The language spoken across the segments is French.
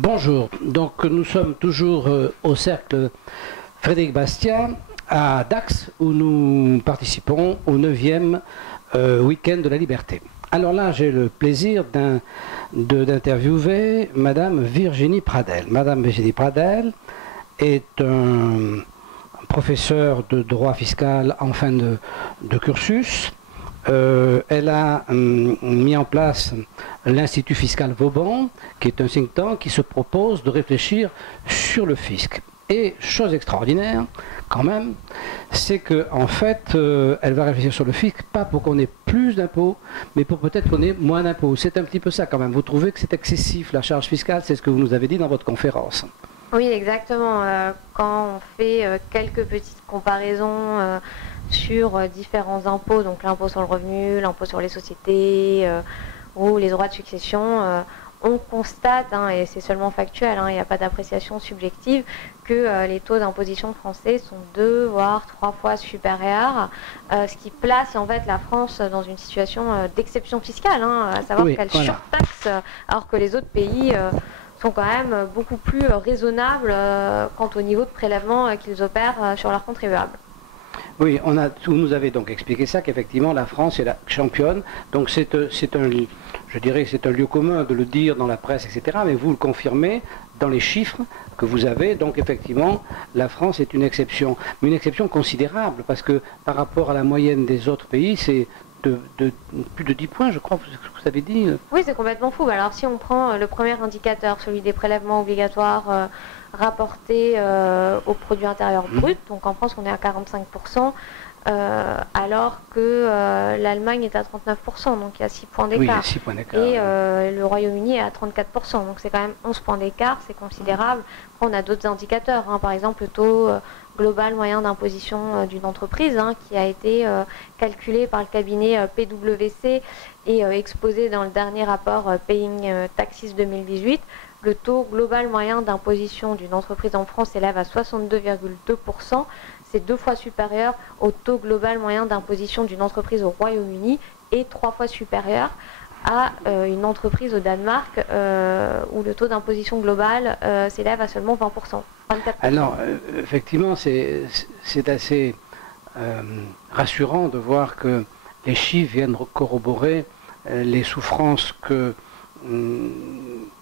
Bonjour, donc nous sommes toujours au cercle Frédéric Bastiat à Dax où nous participons au 9e week-end de la liberté. Alors là, j'ai le plaisir d'interviewer Madame Virginie Pradel. Madame Virginie Pradel est un professeur de droit fiscal en fin de cursus. Elle a mis en place l'Institut fiscal Vauban, qui est un think tank qui se propose de réfléchir sur le fisc. Et chose extraordinaire, quand même, c'est qu'en fait, elle va réfléchir sur le fisc, pas pour qu'on ait plus d'impôts, mais pour peut-être qu'on ait moins d'impôts. C'est un petit peu ça quand même. Vous trouvez que c'est excessif, la charge fiscale? C'est ce que vous nous avez dit dans votre conférence. Oui, exactement. Quand on fait quelques petites comparaisons sur différents impôts, donc l'impôt sur le revenu, l'impôt sur les sociétés ou les droits de succession, on constate, et c'est seulement factuel, il n'y a pas d'appréciation subjective, que les taux d'imposition français sont 2 voire 3 fois supérieurs, ce qui place en fait la France dans une situation d'exception fiscale, à savoir qu'elle surtaxe, alors que les autres pays sont quand même beaucoup plus raisonnables quant au niveau de prélèvement qu'ils opèrent sur leurs contribuables. Oui, vous nous avez donc expliqué ça, qu'effectivement la France est la championne. Donc je dirais que c'est un lieu commun de le dire dans la presse, etc. Mais vous le confirmez dans les chiffres que vous avez. Donc effectivement, la France est une exception. Mais une exception considérable, parce que par rapport à la moyenne des autres pays, c'est plus de 10 points, je crois, vous avez dit. Oui, c'est complètement fou. Alors si on prend le premier indicateur, celui des prélèvements obligatoires rapportés au produit intérieur brut, donc en France on est à 45%, alors que l'Allemagne est à 39%, donc il y a 6 points d'écart. Oui, 6 points d'écart. Et le Royaume-Uni est à 34%, donc c'est quand même 11 points d'écart, c'est considérable. Après, on a d'autres indicateurs, par exemple le taux global moyen d'imposition d'une entreprise, qui a été calculé par le cabinet PwC et exposé dans le dernier rapport Paying Taxes 2018. Le taux global moyen d'imposition d'une entreprise en France s'élève à 62,2%. C'est 2 fois supérieur au taux global moyen d'imposition d'une entreprise au Royaume-Uni et 3 fois supérieur à une entreprise au Danemark où le taux d'imposition globale s'élève à seulement 20%, 24%. Alors, effectivement, c'est assez rassurant de voir que les chiffres viennent corroborer les souffrances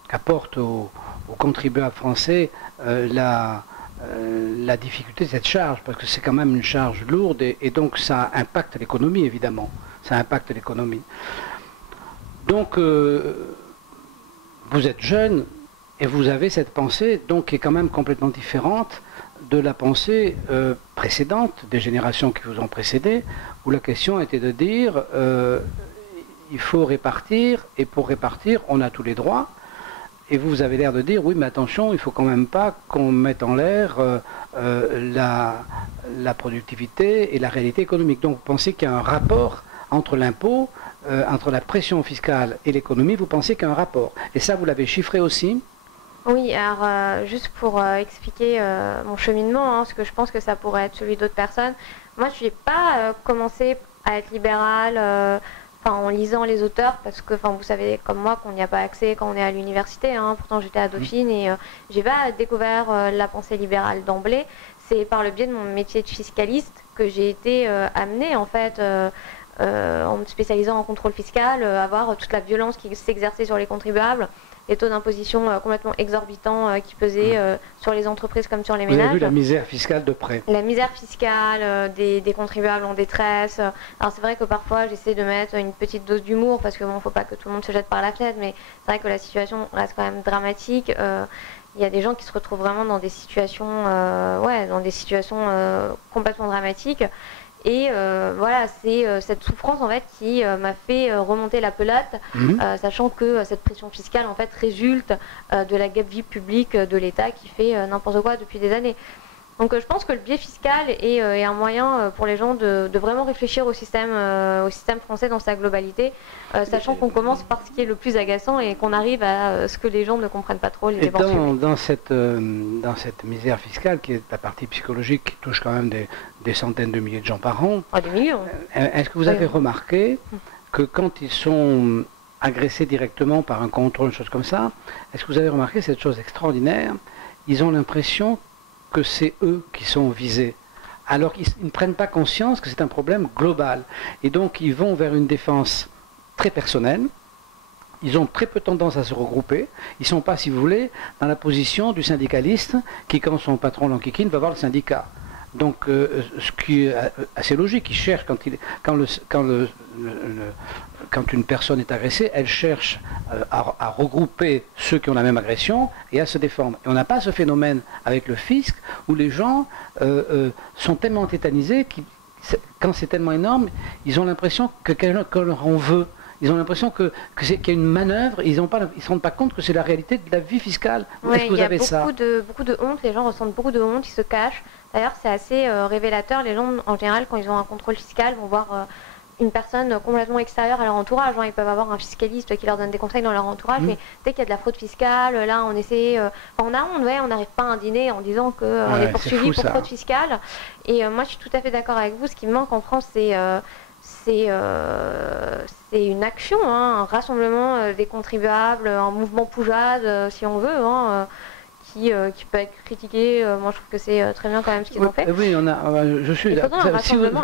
qu'apporte aux contribuables français la difficulté de cette charge, parce que c'est quand même une charge lourde et donc ça impacte l'économie, évidemment. Ça impacte l'économie. Donc, vous êtes jeune et vous avez cette pensée donc, qui est quand même complètement différente de la pensée précédente, des générations qui vous ont précédé, où la question était de dire il faut répartir, et pour répartir, on a tous les droits. Et vous avez l'air de dire, oui, mais attention, il ne faut quand même pas qu'on mette en l'air la productivité et la réalité économique. Donc vous pensez qu'il y a un rapport entre l'impôt, entre la pression fiscale et l'économie, vous pensez qu'il y a un rapport. Et ça, vous l'avez chiffré aussi? Oui, alors juste pour expliquer mon cheminement, parce que je pense que ça pourrait être celui d'autres personnes, moi je n'ai pas commencé à être libérale en lisant les auteurs, parce que vous savez comme moi qu'on n'y a pas accès quand on est à l'université, pourtant j'étais à Dauphine et j'ai pas découvert la pensée libérale d'emblée. C'est par le biais de mon métier de fiscaliste que j'ai été amenée en fait en me spécialisant en contrôle fiscal, à voir toute la violence qui s'exerçait sur les contribuables, les taux d'imposition complètement exorbitants qui pesaient sur les entreprises comme sur les ménages. Vous avez vu la misère fiscale de près. La misère fiscale des contribuables en détresse. Alors c'est vrai que parfois j'essaie de mettre une petite dose d'humour parce que bon, faut pas que tout le monde se jette par la fenêtre, mais c'est vrai que la situation reste quand même dramatique. Il y a des gens qui se retrouvent vraiment dans des situations, complètement dramatiques. Et voilà, c'est cette souffrance en fait qui m'a fait remonter la pelote, sachant que cette pression fiscale en fait résulte de la gabegie publique de l'État qui fait n'importe quoi depuis des années. Donc je pense que le biais fiscal est un moyen pour les gens de vraiment réfléchir au système français dans sa globalité, sachant qu'on commence par ce qui est le plus agaçant et qu'on arrive à ce que les gens ne comprennent pas trop, les dépenses publiques. Dans cette misère fiscale, qui est la partie psychologique, qui touche quand même des centaines de milliers de gens par an, des millions. est-ce que vous avez remarqué que quand ils sont agressés directement par un contrôle, une chose comme ça, est-ce que vous avez remarqué cette chose extraordinaire? Ils ont l'impression que c'est eux qui sont visés, alors qu'ils ne prennent pas conscience que c'est un problème global. Et donc ils vont vers une défense très personnelle. Ils ont très peu tendance à se regrouper. Ils ne sont pas, si vous voulez, dans la position du syndicaliste qui, quand son patron l'enquiquine, va voir le syndicat. Donc, ce qui est assez logique, il cherche, quand une personne est agressée, elle cherche à regrouper ceux qui ont la même agression et à se défendre. Et on n'a pas ce phénomène avec le fisc où les gens sont tellement tétanisés quand c'est tellement énorme, ils ont l'impression que quelqu'un leur en veut. Ils ont l'impression qu'il y a une manœuvre, et ils ne se rendent pas compte que c'est la réalité de la vie fiscale. Oui, il y a beaucoup de honte, les gens ressentent beaucoup de honte, ils se cachent. D'ailleurs, c'est assez révélateur. Les gens, en général, quand ils ont un contrôle fiscal, vont voir une personne complètement extérieure à leur entourage. Ils peuvent avoir un fiscaliste qui leur donne des conseils dans leur entourage, mais dès qu'il y a de la fraude fiscale, là, on essaie... on a honte, on n'arrive pas à un dîner en disant qu'on est poursuivi pour fraude fiscale. Et moi, je suis tout à fait d'accord avec vous. Ce qui me manque en France, c'est une action, un rassemblement des contribuables, un mouvement Poujade, si on veut, qui peut être critiqué. Moi, je trouve que c'est très bien quand même ce qu'ils ont fait. Oui, je suis d'accord.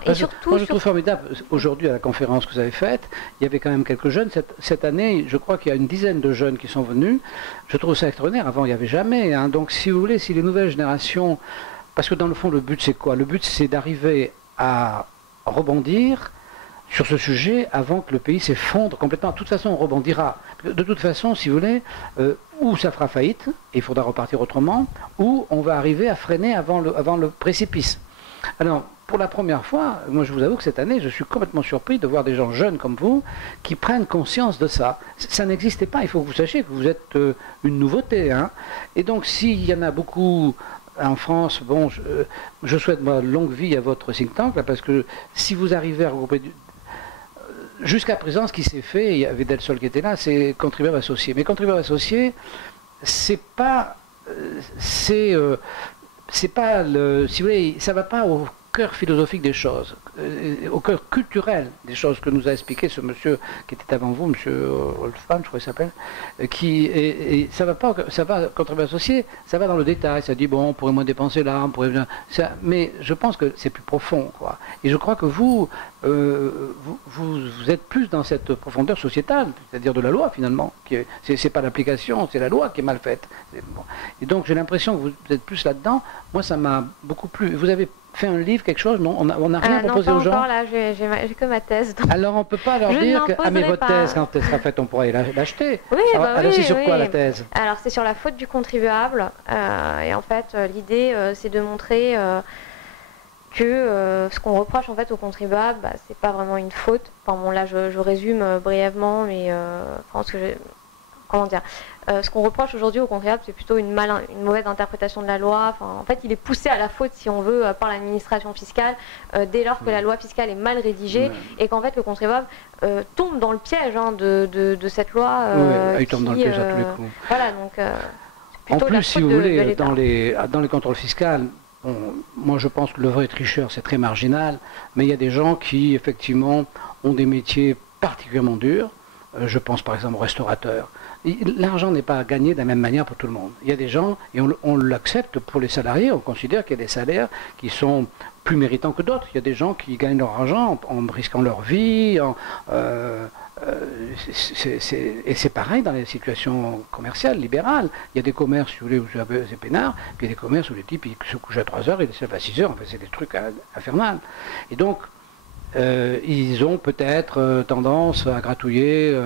Et surtout, moi, je trouve formidable, aujourd'hui, à la conférence que vous avez faite, il y avait quand même quelques jeunes. Cette année, je crois qu'il y a une dizaine de jeunes qui sont venus. Je trouve ça extraordinaire. Avant, il n'y avait jamais. Donc, si vous voulez, si les nouvelles générations... Parce que dans le fond, le but, c'est quoi? Le but, c'est d'arriver à rebondir sur ce sujet avant que le pays s'effondre complètement. De toute façon, on rebondira. De toute façon, si vous voulez, ou ça fera faillite, et il faudra repartir autrement, ou on va arriver à freiner avant le précipice. Alors, pour la première fois, moi je vous avoue que cette année, je suis complètement surpris de voir des gens jeunes comme vous qui prennent conscience de ça. Ça n'existait pas, il faut que vous sachiez que vous êtes une nouveauté. Et donc, s'il y en a beaucoup... En France, bon, je souhaite longue vie à votre think tank, là, parce que si vous arrivez à regrouper... Jusqu'à présent, ce qui s'est fait, il y avait Del Sol qui était là, c'est contribuables associés. Mais contribuables associés, c'est pas... si vous voulez, ça ne va pas au cœur philosophique des choses, au cœur culturel des choses que nous a expliqué ce monsieur qui était avant vous, monsieur Wolfman, je crois qu'il s'appelle, ça va pas, ça va contribuer associé, ça va dans le détail, ça dit bon, on pourrait moins dépenser là, on pourrait bien, mais je pense que c'est plus profond, quoi. Et je crois que vous êtes plus dans cette profondeur sociétale, c'est-à-dire de la loi finalement. C'est pas l'application, c'est la loi qui est mal faite. Bon. Et donc j'ai l'impression que vous êtes plus là-dedans. Moi, ça m'a beaucoup plu. Vous avez fait un livre, quelque chose? Non, on n'a rien proposé aux gens. Non, là, j'ai que ma thèse. Donc... Alors on ne peut pas leur dire que mais votre thèse, quand elle sera faite, on pourra l'acheter. Oui, alors c'est sur quoi la thèse? Alors c'est sur la faute du contribuable. Et en fait, l'idée, c'est de montrer que ce qu'on reproche en fait aux contribuables, c'est pas vraiment une faute. Enfin bon, là, je résume brièvement, mais comment dire, ce qu'on reproche aujourd'hui aux contribuables, c'est plutôt une mauvaise interprétation de la loi. Enfin, en fait, il est poussé à la faute, si on veut, par l'administration fiscale, dès lors que la loi fiscale est mal rédigée et qu'en fait, le contribuable tombe dans le piège de cette loi. Il tombe dans le piège à tous les coups. Voilà, donc. En plus, si vous voulez, dans les contrôles fiscaux, moi je pense que le vrai tricheur, c'est très marginal, mais il y a des gens qui, effectivement, ont des métiers particulièrement durs. Je pense par exemple aux restaurateurs. L'argent n'est pas gagné de la même manière pour tout le monde. Il y a des gens, et on l'accepte pour les salariés, on considère qu'il y a des salaires qui sont plus méritants que d'autres. Il y a des gens qui gagnent leur argent en risquant leur vie. Et c'est pareil dans les situations commerciales, libérales. Il y a des commerces où vous avez des peinards, puis il y a des commerces où les types ils se couchent à 3 heures et ils se lèvent à 6 heures. En fait, c'est des trucs infernales. Et donc, ils ont peut-être tendance à gratouiller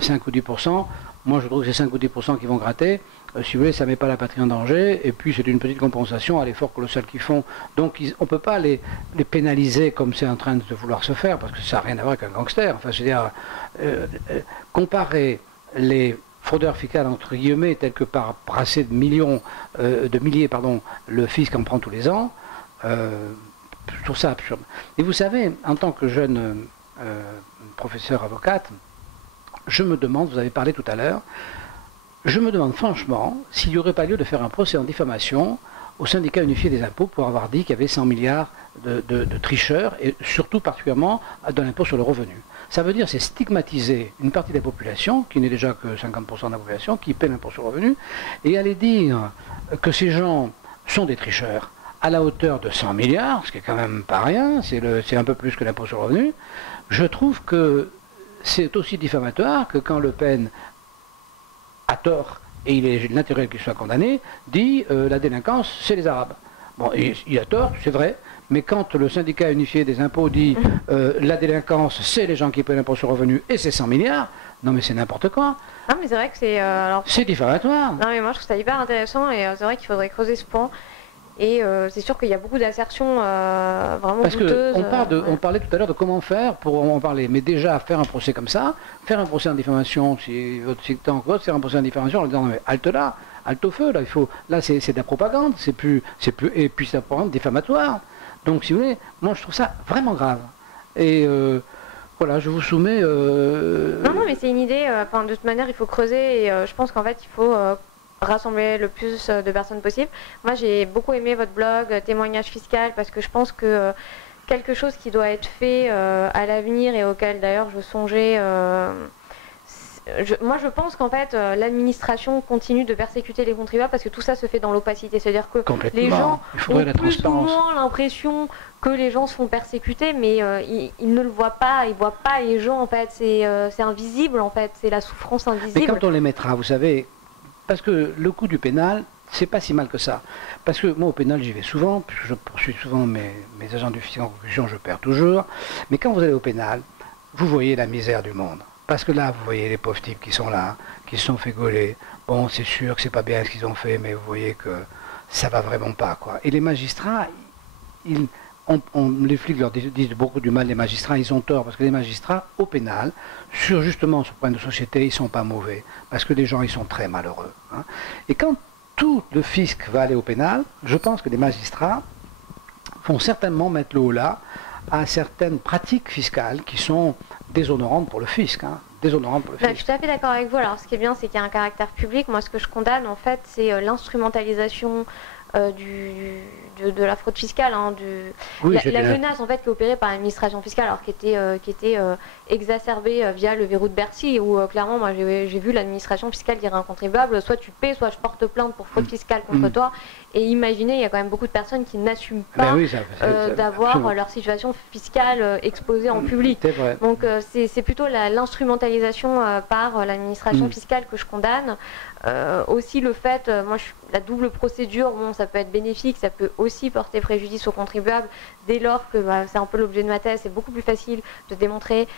5 ou 10%. Moi, je trouve que c'est 5 ou 10% qui vont gratter. Si vous voulez, ça ne met pas la patrie en danger. Et puis, c'est une petite compensation à l'effort colossal qu'ils font. Donc, on ne peut pas les pénaliser comme c'est en train de vouloir se faire, parce que ça n'a rien à voir avec un gangster. Enfin, je veux dire, comparer les fraudeurs fiscaux, entre guillemets, tels que par brasser de milliers, le fisc en prend tous les ans, je trouve ça absurde. Et vous savez, en tant que jeune professeur avocate, je me demande, vous avez parlé tout à l'heure, je me demande franchement s'il n'y aurait pas lieu de faire un procès en diffamation au syndicat unifié des impôts pour avoir dit qu'il y avait 100 milliards de tricheurs, et surtout particulièrement dans l'impôt sur le revenu. Ça veut dire c'est stigmatiser une partie de la population, qui n'est déjà que 50% de la population, qui paie l'impôt sur le revenu, et aller dire que ces gens sont des tricheurs à la hauteur de 100 milliards, ce qui est quand même pas rien, c'est un peu plus que l'impôt sur le revenu. Je trouve que c'est aussi diffamatoire que quand Le Pen a tort, et il est naturel qu'il soit condamné, dit la délinquance, c'est les Arabes. Bon, il a tort, c'est vrai, mais quand le syndicat unifié des impôts dit la délinquance, c'est les gens qui paient l'impôt sur le revenu et c'est 100 milliards, non mais c'est n'importe quoi. Non, mais c'est vrai que c'est... c'est diffamatoire. Non, mais moi je trouve ça hyper intéressant et c'est vrai qu'il faudrait creuser ce point. Et c'est sûr qu'il y a beaucoup d'assertions vraiment douteuses. Parce on parlait tout à l'heure de comment faire pour en parler, mais déjà faire un procès comme ça, faire un procès en diffamation, si votre sectant vote, faire un procès en diffamation en disant mais halte là, halte au feu, là c'est de la propagande, et puis ça prend diffamatoire. Donc si vous voulez, moi je trouve ça vraiment grave. Et voilà, je vous soumets... Non, mais c'est une idée, de toute manière il faut creuser et je pense qu'en fait il faut... rassembler le plus de personnes possible. Moi j'ai beaucoup aimé votre blog témoignage fiscal parce que je pense que quelque chose qui doit être fait à l'avenir et auquel d'ailleurs je songeais moi je pense qu'en fait l'administration continue de persécuter les contribuables parce que tout ça se fait dans l'opacité, c'est-à-dire que les gens ont plus ou moins l'impression que les gens se font persécuter mais ils ne le voient pas, ils voient pas les gens en fait, c'est invisible en fait, c'est la souffrance invisible. Mais quand on les mettra, vous savez, parce que le coût du pénal, c'est pas si mal que ça. Parce que moi, au pénal, j'y vais souvent, puisque je poursuis souvent mes agents du fisc en conclusion, je perds toujours. Mais quand vous allez au pénal, vous voyez la misère du monde. Parce que là, vous voyez les pauvres types qui sont là, qui se sont fait gauler. Bon, c'est sûr que c'est pas bien ce qu'ils ont fait, mais vous voyez que ça va vraiment pas, quoi. Et les magistrats, les flics leur disent beaucoup du mal des magistrats, ils ont tort, parce que les magistrats, au pénal, justement sur le point de société, ils ne sont pas mauvais, parce que les gens, ils sont très malheureux. Hein. Et quand tout le fisc va aller au pénal, je pense que les magistrats vont certainement mettre le haut là à certaines pratiques fiscales qui sont déshonorantes pour le fisc. Hein, déshonorantes pour le fisc. Je suis tout à fait d'accord avec vous. Alors, ce qui est bien, c'est qu'il y a un caractère public. Moi, ce que je condamne, en fait, c'est l'instrumentalisation de la fraude fiscale, hein, la menace en fait qui est opérée par l'administration fiscale, alors qui était exacerbée via le verrou de Bercy, où clairement moi j'ai vu l'administration fiscale dire à un contribuable soit tu paies, soit je porte plainte pour fraude fiscale contre toi. Et imaginez, il y a quand même beaucoup de personnes qui n'assument pas d'avoir leur situation fiscale exposée en public. Donc c'est plutôt l'instrumentalisation par l'administration fiscale que je condamne. Aussi le fait, la double procédure, bon, ça peut être bénéfique, ça peut aussi porter préjudice aux contribuables dès lors que c'est un peu l'objet de ma thèse, c'est beaucoup plus facile de démontrer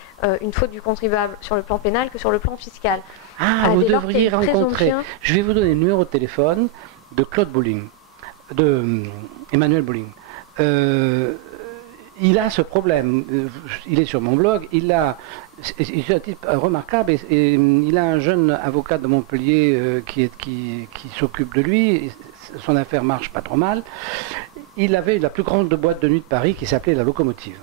une faute du contribuable sur le plan pénal que sur le plan fiscal. Vous devriez rencontrer, je vais vous donner le numéro de téléphone de Claude Bouling, de Emmanuel Bouling. Il a ce problème, il est sur mon blog, il est un type remarquable et il a un jeune avocat de Montpellier qui s'occupe de lui, son affaire marche pas trop mal. Il avait la plus grande boîte de nuit de Paris qui s'appelait La Locomotive.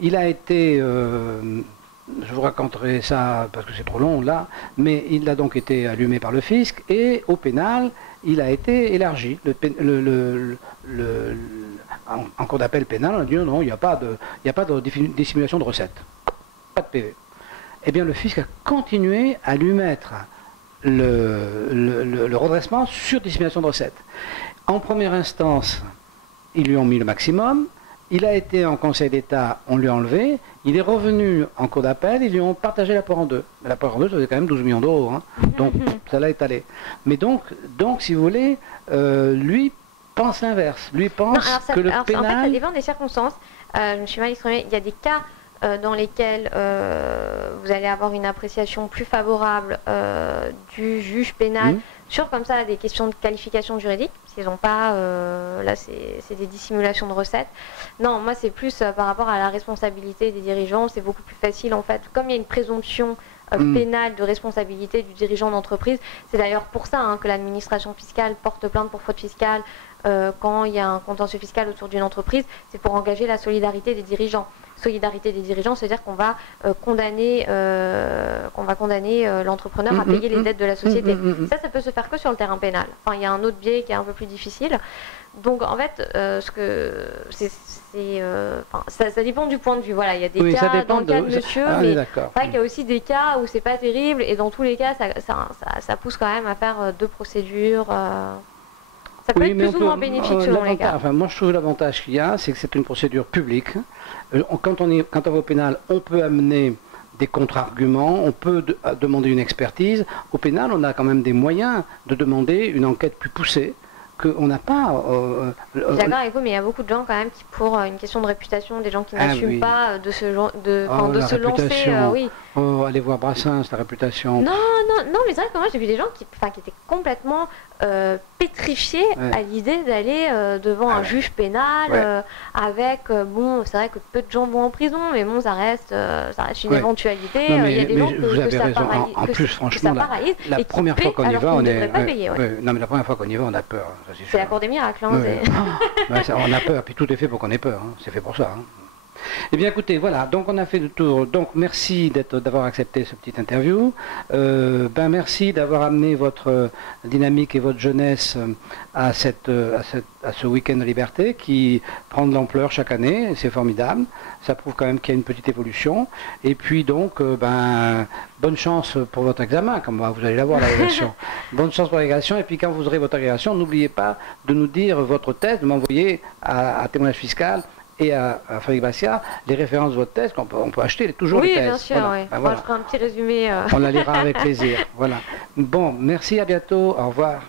Il a été, je vous raconterai ça parce que c'est trop long là, mais il a donc été allumé par le fisc et au pénal, il a été élargi. En cours d'appel pénal, on a dit non, il n'y a pas de dissimulation de recettes. Pas de PV. Eh bien, le fisc a continué à lui mettre le redressement sur dissimulation de recettes. En première instance, ils lui ont mis le maximum. Il a été en Conseil d'État, on lui a enlevé. Il est revenu en cours d'appel, ils lui ont partagé l'apport en deux. L'apport en deux, ça faisait quand même 12 millions d'euros. Hein. Donc, ça l'a étalé. Mais donc, si vous voulez, lui pense l'inverse. Lui pense que le pénal... En fait, ça dépend des circonstances. Je me suis mal exprimée. Il y a des cas dans lesquels vous allez avoir une appréciation plus favorable du juge pénal sur comme ça des questions de qualification juridique, parce qu'ils n'ont pas, là c'est des dissimulations de recettes. Non, moi c'est plus par rapport à la responsabilité des dirigeants, c'est beaucoup plus facile en fait, comme il y a une présomption pénale de responsabilité du dirigeant d'entreprise, c'est d'ailleurs pour ça que l'administration fiscale porte plainte pour fraude fiscale quand il y a un contentieux fiscal autour d'une entreprise, c'est pour engager la solidarité des dirigeants. Solidarité des dirigeants, c'est-à-dire qu'on va condamner l'entrepreneur à payer les dettes de la société. Ça peut se faire que sur le terrain pénal. Enfin, il y a un autre biais qui est un peu plus difficile. Donc en fait, ça dépend du point de vue. Voilà, il y a des cas, dans le cas de monsieur, mais c'est vrai qu'il y a aussi des cas où c'est pas terrible, et dans tous les cas, ça pousse quand même à faire 2 procédures. Ça peut être plus ou moins bénéfique selon les cas. Enfin, moi, je trouve l'avantage qu'il y a, c'est que c'est une procédure publique. Quand on va au pénal, on peut amener des contre-arguments, on peut demander une expertise. Au pénal, on a quand même des moyens de demander une enquête plus poussée qu'on n'a pas. Je suis d'accord avec vous, mais il y a beaucoup de gens quand même qui, pour une question de réputation, des gens qui n'assument pas de se lancer. Oui. Allez voir Brassens, la réputation. Non, mais c'est vrai que moi j'ai vu des gens qui étaient complètement pétrifiés à l'idée d'aller devant un juge pénal avec, c'est vrai que peu de gens vont en prison, mais bon, ça reste une éventualité. Non, mais, il y a des gens vous avez raison. En plus, franchement, la première fois qu'on y va, on est. Non, mais la première fois qu'on y va, on a peur. C'est la cour des miracles. On a peur, puis tout est fait pour qu'on ait peur. C'est fait pour ça. Eh bien écoutez, voilà, donc on a fait le tour. Donc merci d'avoir accepté ce petit interview. Merci d'avoir amené votre dynamique et votre jeunesse à ce week-end de liberté qui prend de l'ampleur chaque année. C'est formidable. Ça prouve quand même qu'il y a une petite évolution. Et puis donc, bonne chance pour votre examen, comme vous allez l'avoir, l'agrégation. Bonne chance pour l'agrégation. Et puis quand vous aurez votre agrégation, n'oubliez pas de nous dire votre thèse, de m'envoyer à Témoignage Fiscal et à Frédéric Bastiat les références de votre thèse, qu'on peut acheter toujours les thèses. Oui, bien sûr, voilà. Oui. Voilà. Je ferai un petit résumé. On la lira avec plaisir. Voilà. Bon, merci, à bientôt, au revoir.